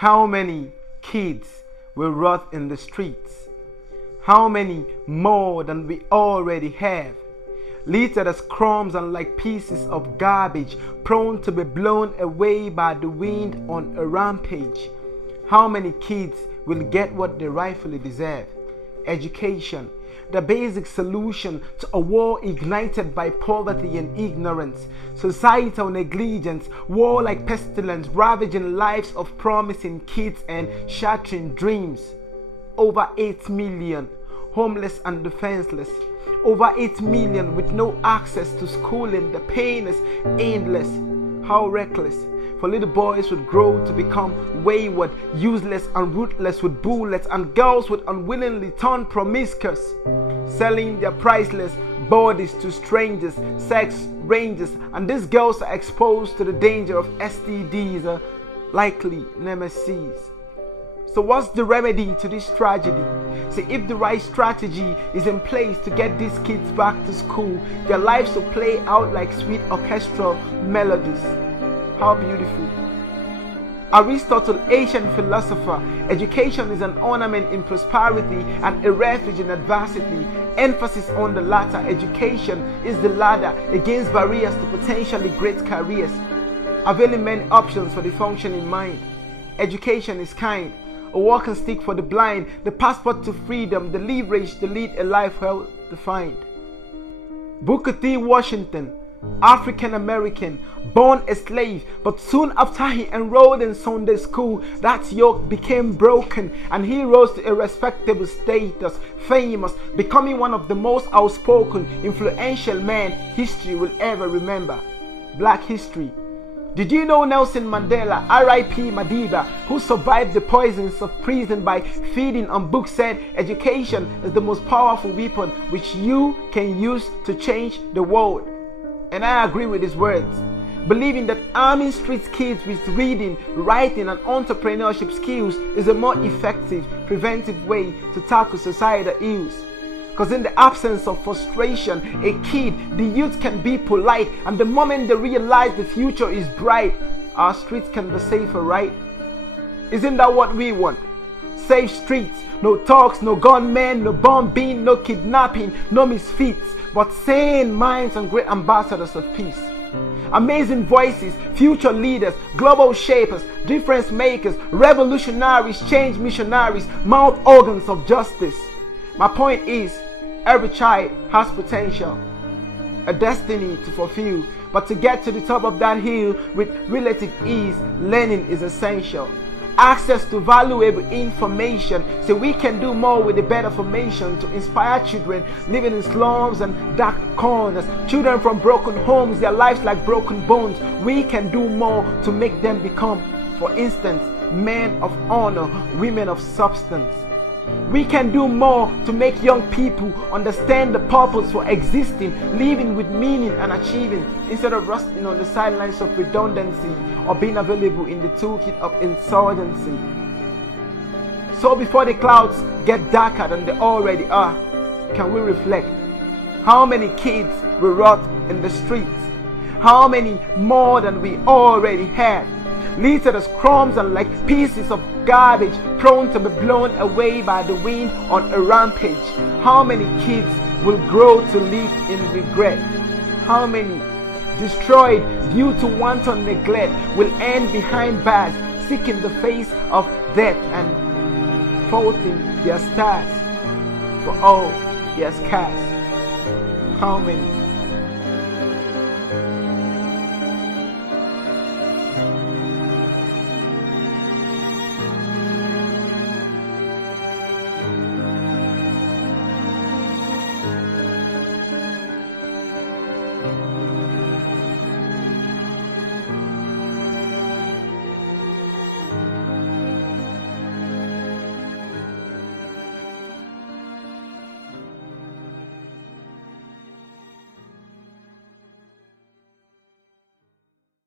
How many kids will rot in the streets? How many more than we already have? Littered as crumbs and like pieces of garbage, prone to be blown away by the wind on a rampage. How many kids will get what they rightfully deserve? Education, the basic solution to a war ignited by poverty and ignorance, societal negligence, war like pestilence, ravaging lives of promising kids and shattering dreams. Over 8 million homeless and defenseless. Over 8 million with no access to schooling. The pain is endless. How reckless. For little boys would grow to become wayward, useless and ruthless with bullets, and girls would unwillingly turn promiscuous, selling their priceless bodies to strangers, sex rangers, and these girls are exposed to the danger of STDs, likely nemesis. So what's the remedy to this tragedy? See, if the right strategy is in place to get these kids back to school, their lives will play out like sweet orchestral melodies. How beautiful. Aristotle, ancient philosopher, education is an ornament in prosperity and a refuge in adversity. Emphasis on the latter. Education is the ladder against barriers to potentially great careers, availing many options for the functioning mind. Education is kind, a walking stick for the blind, the passport to freedom, the leverage to lead a life well defined. Booker T. Washington, African American, born a slave, but soon after he enrolled in Sunday school, that yoke became broken and he rose to a respectable status, famous, becoming one of the most outspoken, influential men history will ever remember. Black history. Did you know Nelson Mandela, R.I.P. Madiba, who survived the poisons of prison by feeding on books, said education is the most powerful weapon which you can use to change the world? And I agree with his words, believing that arming street kids with reading, writing and entrepreneurship skills is a more effective, preventive way to tackle societal ills. Because in the absence of frustration, a kid, the youth can be polite, and the moment they realize the future is bright, our streets can be safer, right? Isn't that what we want? Safe streets, no talks, no gunmen, no bombing, no kidnapping, no misfits, but sane minds and great ambassadors of peace. Amazing voices, future leaders, global shapers, difference makers, revolutionaries, change missionaries, mouth organs of justice. My point is, every child has potential, a destiny to fulfill, but to get to the top of that hill with relative ease, learning is essential. Access to valuable information so we can do more with the better formation to inspire children living in slums and dark corners, children from broken homes, their lives like broken bones. We can do more to make them become, for instance, men of honor, women of substance. We can do more to make young people understand the purpose for existing, living with meaning and achieving, instead of rusting on the sidelines of redundancy or being available in the toolkit of insurgency. So before the clouds get darker than they already are, can we reflect? How many kids will rot in the streets? How many more than we already have? Littered as crumbs and like pieces of garbage, prone to be blown away by the wind on a rampage. How many kids will grow to live in regret? How many, destroyed due to wanton neglect, will end behind bars, seeking the face of death and faulting their stars for all their scars? How many?